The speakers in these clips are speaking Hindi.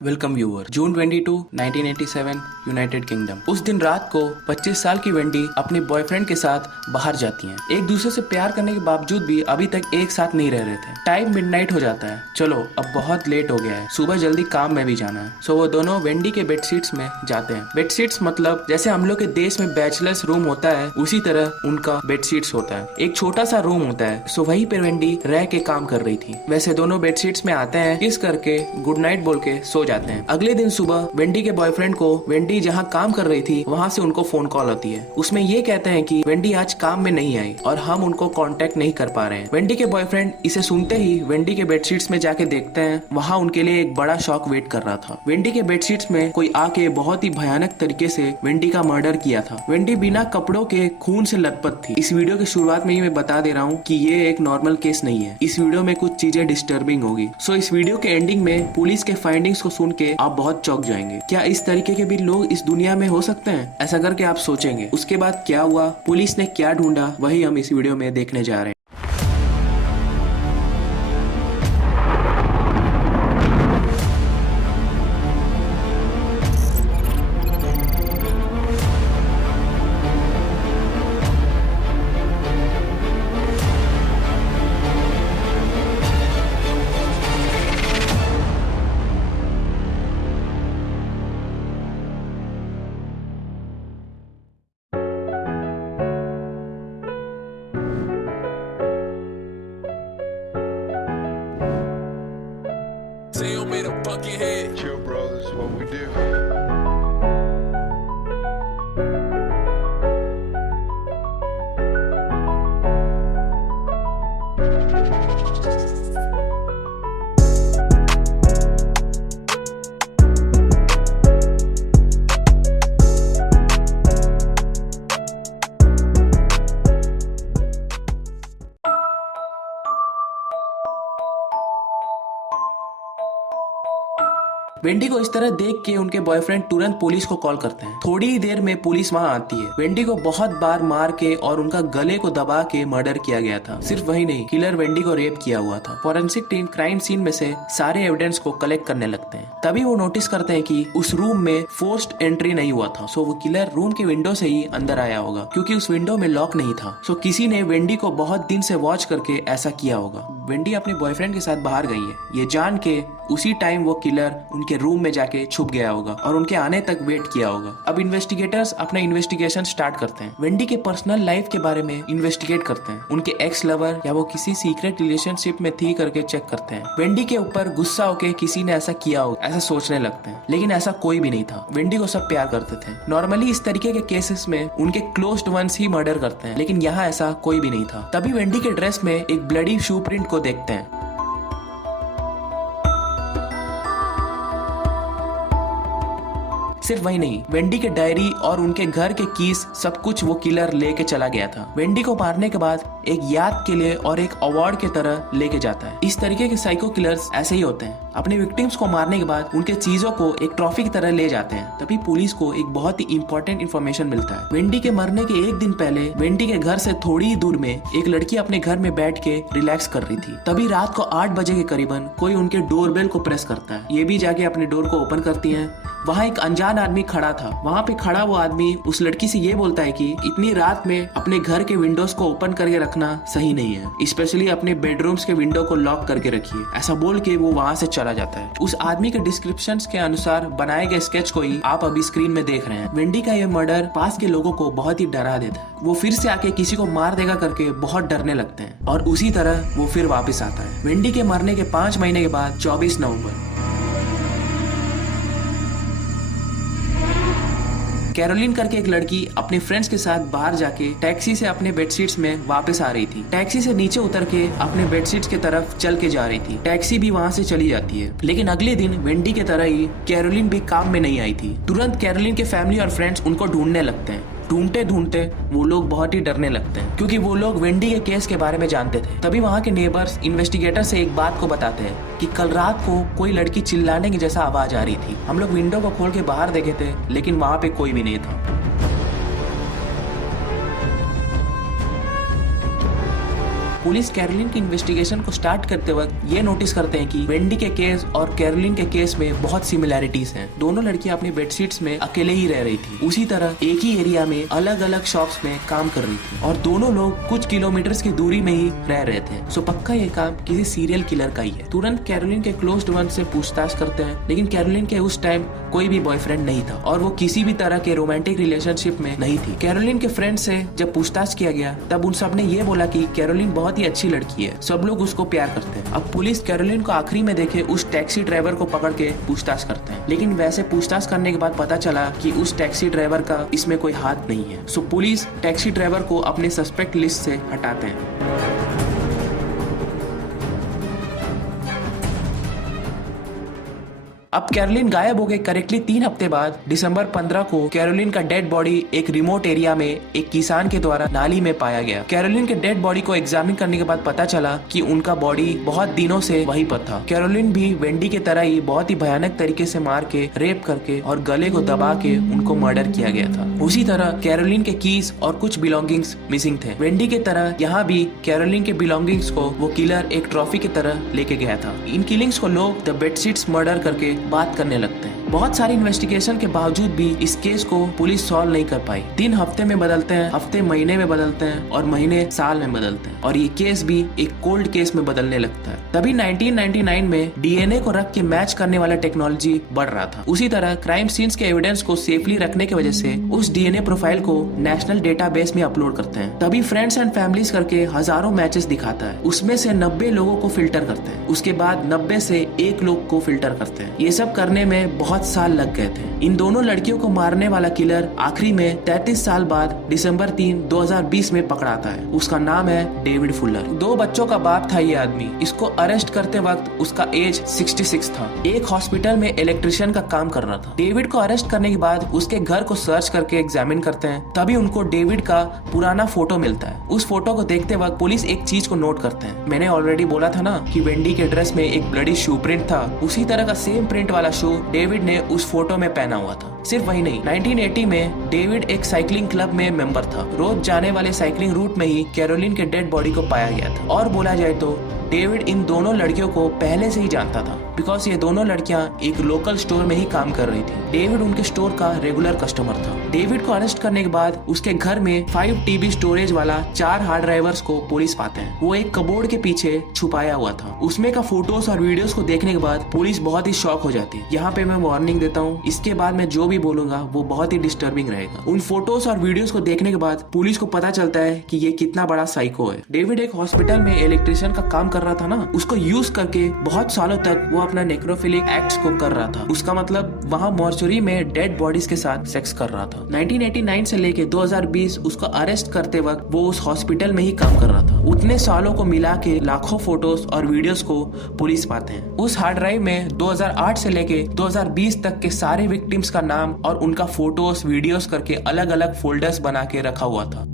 Welcome viewer. June 22, 1987, United Kingdom. उस दिन रात को 25 साल की वेंडी अपने बॉयफ्रेंड के साथ बाहर जाती हैं। एक दूसरे से प्यार करने के बावजूद भी अभी तक एक साथ नहीं रह रहे थे। टाइम मिडनाइट हो जाता है। चलो अब बहुत लेट हो गया है, सुबह जल्दी काम में भी जाना है। सो वो दोनों वेंडी के बेडशीट्स में जाते हैं। बेडशीट्स मतलब जैसे हम लोग के देश में बैचलर्स रूम होता है, उसी तरह उनका बेडशीट्स होता है। एक छोटा सा रूम होता है। सो वहीं पे वेंडी रह के काम कर रही थी। वैसे दोनों बेडशीट्स में आते हैं, किस करके गुड नाइट बोल के सो जाते हैं। अगले दिन सुबह वेंडी के बॉयफ्रेंड को वेंडी जहाँ काम कर रही थी वहाँ से उनको फोन कॉल आती है। उसमें ये कहते हैं कि वेंडी आज काम में नहीं आई और हम उनको कांटेक्ट नहीं कर पा रहे हैं। वेंडी के बॉयफ्रेंड इसे सुनते ही वेंडी के बेडशीट्स में जाके देखते हैं। वहाँ उनके लिए एक बड़ा शॉक वेट कर रहा था। वेंडी के बेडशीट्स में कोई आके बहुत ही भयानक तरीके से वेंडी का मर्डर किया था। वेंडी बिना कपड़ों के खून से लथपथ थी। इस वीडियो की शुरुआत में ही मैं बता दे रहा हूँ कि ये एक नॉर्मल केस नहीं है। इस वीडियो में कुछ चीजें डिस्टर्बिंग होगी। सो इस वीडियो के एंडिंग में पुलिस के फाइंडिंग्स को सुन के आप बहुत चौंक जाएंगे। क्या इस तरीके के भी लोग इस दुनिया में हो सकते हैं? ऐसा करके आप सोचेंगे। उसके बाद क्या हुआ, पुलिस ने क्या ढूंढा, वही हम इस वीडियो में देखने जा रहे हैं। Say you made a bucket head. Chill, bro. This is what we do. Wendy को इस तरह देख के उनके बॉयफ्रेंड तुरंत पुलिस को कॉल करते हैं। थोड़ी ही देर में पुलिस वहां आती है। वेंडी को बहुत बार मार के और उनका गले को दबा के मर्डर किया गया था। सिर्फ वही नहीं, किलर वेंडी को रेप किया हुआ था। फॉरेंसिक टीम क्राइम सीन में से सारे एविडेंस को कलेक्ट करने लगते हैं। तभी वो नोटिस करते हैं कि उस रूम में फोर्स्ड एंट्री नहीं हुआ था। सो वो किलर रूम के विंडो से ही अंदर आया होगा, क्योंकि उस विंडो में लॉक नहीं था। सो किसी ने वेंडी को बहुत दिन से वॉच करके ऐसा किया होगा। वेंडी अपने बॉयफ्रेंड के साथ बाहर गई है, ये जान के उसी टाइम वो किलर उनके रूम में जाके छुप गया होगा और उनके आने तक वेट किया होगा। अब इन्वेस्टिगेटर्स अपना इन्वेस्टिगेशन स्टार्ट करते हैं। वेंडी के पर्सनल लाइफ के बारे में इन्वेस्टिगेट करते हैं। उनके एक्स लवर या वो किसी सीक्रेट रिलेशनशिप में थी करके चेक करते हैं। वेंडी के ऊपर गुस्सा होके किसी ने ऐसा किया होगा ऐसा सोचने लगते हैं, लेकिन ऐसा कोई भी नहीं था। वेंडी को सब प्यार करते थे। नॉर्मली इस तरीके के केसेस में उनके क्लोज्ड वंस ही मर्डर करते हैं, लेकिन यहाँ ऐसा कोई भी नहीं था। तभी वेंडी के ड्रेस में एक ब्लडी शू प्रिंट को देखते हैं। सिर्फ वही नहीं, वेंडी के डायरी और उनके घर के कीज सब कुछ वो किलर लेके चला गया था। वेंडी को मारने के बाद एक याद के लिए और एक अवार्ड के तरह लेके जाता है। इस तरीके के साइको किलर्स ऐसे ही होते हैं। अपने विक्टिम्स को मारने के बाद उनके चीजों को एक ट्रॉफी की तरह ले जाते हैं। तभी पुलिस को एक बहुत ही इंपॉर्टेंट इन्फॉर्मेशन मिलता है। वेंडी के मरने के एक दिन पहले वेंडी के घर से थोड़ी ही दूर में एक लड़की अपने घर में बैठ के रिलैक्स कर रही थी। तभी रात को 8 बजे के करीबन कोई उनके डोरबेल को प्रेस करता है। ये भी जाके अपने डोर को ओपन करती है। वहाँ एक अनजान आदमी खड़ा था। वहाँ पे खड़ा वो आदमी उस लड़की से ये बोलता है कि इतनी रात में अपने घर के विंडोज को ओपन करके रखना सही नहीं है, स्पेशली अपने बेडरूम्स के विंडो को लॉक करके रखिए। ऐसा बोल के वो वहाँ से चला जाता है। उस आदमी के डिस्क्रिप्शंस के अनुसार बनाए गए स्केच को ही आप अभी स्क्रीन में देख रहे हैं। वेंडी का ये मर्डर पास के लोगों को बहुत ही डरा देता है। वो फिर से आके किसी को मार देगा करके बहुत डरने लगते हैं और उसी तरह वो फिर वापस आता है। वेंडी के मरने के 5 महीने के बाद 24 नवंबर कैरोलिन करके एक लड़की अपने फ्रेंड्स के साथ बाहर जाके टैक्सी से अपने बेडशीट्स में वापस आ रही थी। टैक्सी से नीचे उतर के अपने बेडशीट्स की तरफ चल के जा रही थी। टैक्सी भी वहाँ से चली जाती है। लेकिन अगले दिन वेंडी के तरह ही कैरोलिन भी काम में नहीं आई थी। तुरंत कैरोलिन के फैमिली और फ्रेंड्स उनको ढूंढने लगते हैं। ढूंढते ढूंढते वो लोग बहुत ही डरने लगते हैं, क्योंकि वो लोग वेंडी के केस के बारे में जानते थे। तभी वहाँ के नेबर्स इन्वेस्टिगेटर से एक बात को बताते हैं कि कल रात को कोई लड़की चिल्लाने की जैसा आवाज आ रही थी। हम लोग विंडो को खोल के बाहर देखे थे, लेकिन वहाँ पे कोई भी नहीं था। पुलिस कैरोलिन की इन्वेस्टिगेशन को स्टार्ट करते वक्त ये नोटिस करते हैं कि वेंडी के केस और कैरोलिन के केस में बहुत सिमिलैरिटीज हैं। दोनों लड़कियां अपनी बेडशीट्स में अकेले ही रह रही थी, उसी तरह एक ही एरिया में अलग अलग शॉप्स में काम कर रही थी और दोनों लोग कुछ किलोमीटर्स की दूरी में ही रह रहे थे। सो पक्का ये काम किसी सीरियल किलर का ही है। तुरंत कैरोलिन के क्लोज्ड वन से पूछताछ करते हैं, लेकिन कैरोलिन के उस टाइम कोई भी बॉयफ्रेंड नहीं था और वो किसी भी तरह के रोमांटिक रिलेशनशिप में नहीं थी। कैरोलिन के फ्रेंड से जब पूछताछ किया गया तब उन सब ने ये बोला कि कैरोलिन बहुत ही अच्छी लड़की है, सब लोग उसको प्यार करते हैं। अब पुलिस कैरोलिन को आखिरी में देखे उस टैक्सी ड्राइवर को पकड़ के पूछताछ करते हैं, लेकिन वैसे पूछताछ करने के बाद पता चला कि उस टैक्सी ड्राइवर का इसमें कोई हाथ नहीं है। सो पुलिस टैक्सी ड्राइवर को अपने सस्पेक्ट लिस्ट से हटाते हैं। अब कैरोलिन गायब हो गए करेक्टली 3 हफ्ते बाद दिसंबर 15 को कैरोलिन का डेड बॉडी एक रिमोट एरिया में एक किसान के द्वारा नाली में पाया गया। कैरोलिन के डेड बॉडी को एग्जामिन करने के बाद पता चला कि उनका बॉडी बहुत दिनों से वहीं पर था। कैरोलिन भी वेंडी की तरह ही बहुत ही भयानक तरीके से मार के, रेप करके और गले को दबा के उनको मर्डर किया गया था। उसी तरह कैरोलिन के कीज और कुछ बिलोंगिंग्स मिसिंग थे। वेंडी की तरह यहाँ भी कैरोलिन के बिलोंगिंग्स को वो किलर एक ट्रॉफी की तरह लेके गया था। इन किलिंग्स को लोग द बेडशीट्स मर्डर करके बात करने लगते हैं। बहुत सारी इन्वेस्टिगेशन के बावजूद भी इस केस को पुलिस सॉल्व नहीं कर पाई। दिन हफ्ते में बदलते हैं, हफ्ते महीने में बदलते हैं और महीने साल में बदलते हैं और ये केस भी एक कोल्ड केस में बदलने लगता है। तभी 1999 में डीएनए को रख के मैच करने वाला टेक्नोलॉजी बढ़ रहा था। उसी तरह क्राइम सीन्स के एविडेंस को सेफली रखने की वजह से उस डीएनए प्रोफाइल को नेशनल डेटाबेस में अपलोड करते हैं। तभी फ्रेंड्स एंड फैमिलीज करके हजारों मैचेस दिखाता है, उसमें से 90 लोगों को फिल्टर करते हैं, उसके बाद 90 से 1 लोग को फिल्टर करते हैं। ये सब करने में बहुत साल लग गए थे। इन दोनों लड़कियों को मारने वाला किलर आखिरी में 33 साल बाद दिसंबर 3, 2020 में पकड़ाता है। उसका नाम है डेविड फुलर। 2 बच्चों का बाप था ये आदमी। इसको अरेस्ट करते वक्त उसका एज 66 था। एक हॉस्पिटल में इलेक्ट्रिशियन का काम कर रहा था। डेविड को अरेस्ट करने के बाद उसके घर को सर्च करके एग्जामिन करते हैं, तभी उनको डेविड का पुराना फोटो मिलता है। उस फोटो को देखते वक्त पुलिस एक चीज को नोट करते हैं। मैंने ऑलरेडी बोला था ना कि वेंडी के ड्रेस में एक ब्लडी शू प्रिंट था, उसी तरह का सेम प्रिंट वाला शू डेविड ने उस फोटो में पहना हुआ था। सिर्फ वही नहीं, 1980 में डेविड एक साइकिलिंग क्लब में मेंबर था। रोज जाने वाले साइकिलिंग रूट में ही कैरोलिन के डेड बॉडी को पाया गया था। और बोला जाए तो डेविड इन दोनों लड़कियों को पहले से ही जानता था, बिकॉज ये दोनों लड़कियां एक लोकल स्टोर में ही काम कर रही थी। डेविड उनके स्टोर का रेगुलर कस्टमर था। डेविड को अरेस्ट करने के बाद उसके घर में 5 TB स्टोरेज वाला 4 हार्ड ड्राइवर्स को पुलिस पाते हैं। वो एक कबोर्ड के पीछे छुपाया हुआ था। उसमें का फोटोज और वीडियोस को देखने के बाद पुलिस बहुत ही शॉक हो जाती है। यहाँ पे मैं वार्निंग देता हूँ, इसके बाद मैं जो भी बोलूंगा वो बहुत ही डिस्टर्बिंग रहेगा। उन फोटोज और वीडियोस को देखने के बाद पुलिस को पता चलता है कि ये कितना बड़ा साइको है। डेविड एक हॉस्पिटल में इलेक्ट्रिशियन का काम कर रहा था ना, उसको यूज करके बहुत सालों तक वो अपना नेक्रोफिलिक एक्ट्स को कर रहा था। उसका मतलब वहाँ मॉर्चुरी में डेड बॉडीज के साथ सेक्स कर रहा था। 1989 से लेके 2020 उसको अरेस्ट करते वक्त वो उस हॉस्पिटल में ही काम कर रहा था। उतने सालों को मिला के लाखों फोटोज और वीडियोस को पुलिस पाते हैं। उस हार्ड ड्राइव में 2008 से लेके 2020 तक के सारे विक्टिम्स का नाम और उनका फोटोज वीडियोस करके अलग अलग फोल्डर्स बना के रखा हुआ था।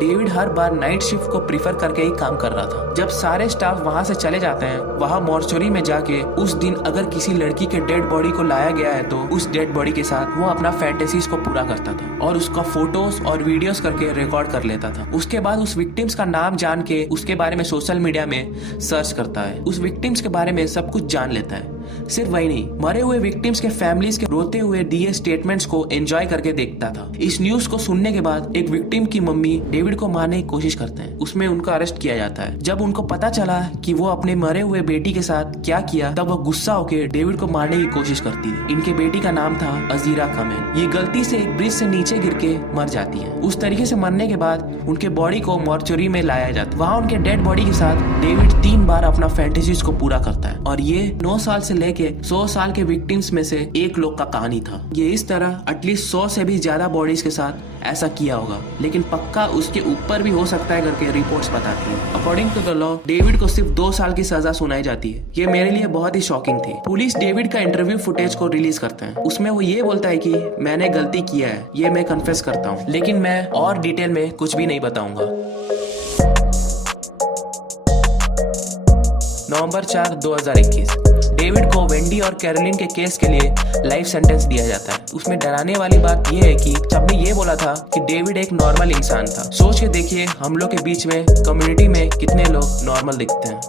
डेविड हर बार नाइट शिफ्ट को प्रीफर करके ही काम कर रहा था। जब सारे स्टाफ वहां से चले जाते हैं, वहां मॉर्चुरी में जाके उस दिन अगर किसी लड़की के डेड बॉडी को लाया गया है तो उस डेड बॉडी के साथ वो अपना फैंटेसीज को पूरा करता था और उसका फोटोज और वीडियोस करके रिकॉर्ड कर लेता था। उसके बाद उस विक्टिम्स का नाम जान के उसके बारे में सोशल मीडिया में सर्च करता है, उस विक्टिम्स के बारे में सब कुछ जान लेता है। सिर्फ वही नहीं, मरे हुए विक्टिम्स के फैमिलीज के रोते हुए दिए स्टेटमेंट्स को एंजॉय करके देखता था। इस न्यूज को सुनने के बाद एक विक्टिम की मम्मी डेविड को मारने की कोशिश करते हैं। उसमें उनको अरेस्ट किया जाता है। जब उनको पता चला कि वो अपने मरे हुए बेटी के साथ क्या किया, तब वो गुस्सा होकर डेविड को मारने की कोशिश करती है। इनके बेटी का नाम था अजीरा कमेल। ये गलती से एक ब्रिज से नीचे गिर के मर जाती है। उस तरीके से मरने के बाद उनके बॉडी को मॉर्चुरी में लाया जाता है। वहाँ उनके डेड बॉडी के साथ डेविड 3 बार अपना फैंटेसीज को पूरा करता है और ये 9 साल से लेके 100 साल के विक्टिम्स में से एक लोग का कहानी था। ये इस तरह एटलीस्ट 100 से भी ज्यादा बॉडीज के साथ ऐसा किया होगा, लेकिन पक्का उसके ऊपर भी हो सकता है करके रिपोर्ट्स बताती है। According to the law David को सिर्फ 2 साल की सजा सुनाई जाती है। ये मेरे लिए बहुत ही शॉकिंग थी। पुलिस डेविड का इंटरव्यू फुटेज को रिलीज करते हैं। उसमें वो ये बोलता है कि मैंने गलती किया है, ये मैं कन्फेस करता हूँ, लेकिन मैं और डिटेल में कुछ भी नहीं बताऊंगा। नवंबर 4, 2021 डेविड को वेंडी और कैरोलिन के केस के लिए लाइफ सेंटेंस दिया जाता है। उसमें डराने वाली बात यह है कि सबने ये बोला था कि डेविड एक नॉर्मल इंसान था। सोच के देखिए हम लोग के बीच में कम्युनिटी में कितने लोग नॉर्मल दिखते हैं।